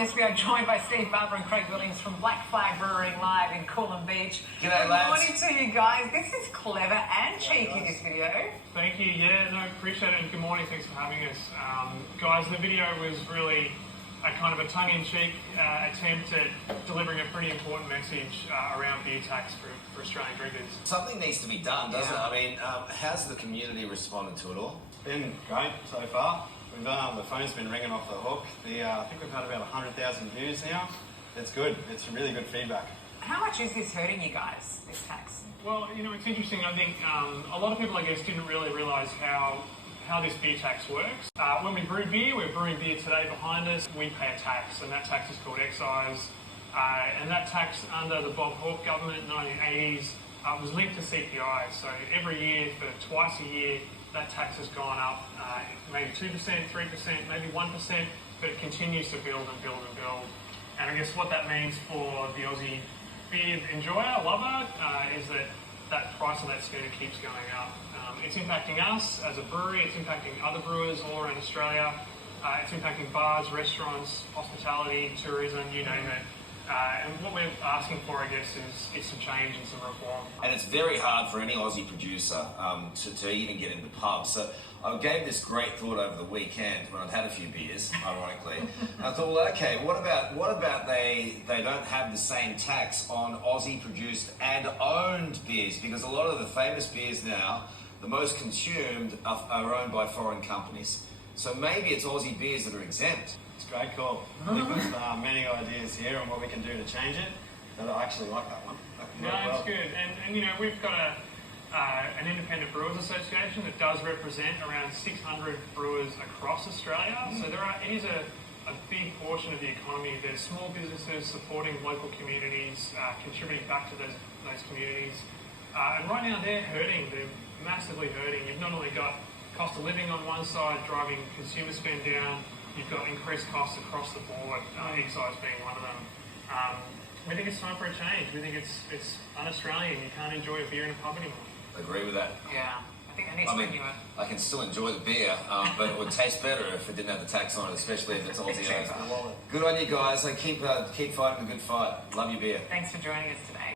this, we are joined by Steve Barber and Craig Williams from Black Flag Brewing live in Coolum Beach. G'day, Good morning to you guys. This is clever and cheeky, this video. Thank you. Yeah, no, appreciate it. And good morning. Thanks for having us. Guys, the video was really a kind of a tongue-in-cheek attempt at delivering a pretty important message around beer tax for Australian drinkers. Something needs to be done, doesn't it? I mean, how's the community responded to it all? Been great so far. We've the phone's been ringing off the hook. I think we've had about 100,000 views now. It's good. It's really good feedback. How much is this hurting you guys, this tax? Well, you know, it's interesting. I think a lot of people, I guess, didn't really realise how this beer tax works. When we brew beer, we're brewing beer today behind us, we pay a tax, and that tax is called excise. And that tax under the Bob Hawke government in the 1980s was linked to CPI. So every year, for twice a year, that tax has gone up, maybe 2%, 3%, maybe 1%, but it continues to build and build and build. And I guess what that means for the Aussie beer enjoyer, lover, is that price of that schooner keeps going up. It's impacting us as a brewery, it's impacting other brewers all around Australia, it's impacting bars, restaurants, hospitality, tourism, you name it. And what we're asking for, I guess, is some change and some reform. And it's very hard for any Aussie producer to even get into pubs. So I gave this great thought over the weekend when I'd had a few beers, ironically. And I thought, well, okay, what about they don't have the same tax on Aussie produced and owned beers? Because a lot of the famous beers now, the most consumed, are owned by foreign companies. So maybe it's Aussie beers that are exempt. It's a great call. I think there's many ideas here on what we can do to change it. But I actually like that one. No, it's good. And you know, we've got an independent brewers association that does represent around 600 brewers across Australia. So it is a big portion of the economy. There's small businesses supporting local communities, contributing back to those communities. And right now they're hurting. They're massively hurting. You've not only got cost of living on one side driving consumer spend down, you've got increased costs across the board, excise being one of them. We think it's time for a change. We think it's un-Australian. You can't enjoy a beer in a pub anymore. Agree with that. Yeah, I think I need to bring you in. I can still enjoy the beer, but it would taste better if it didn't have the tax on it, especially if it's Aussie owned. Good on you guys. Keep fighting the good fight. Love your beer. Thanks for joining us today.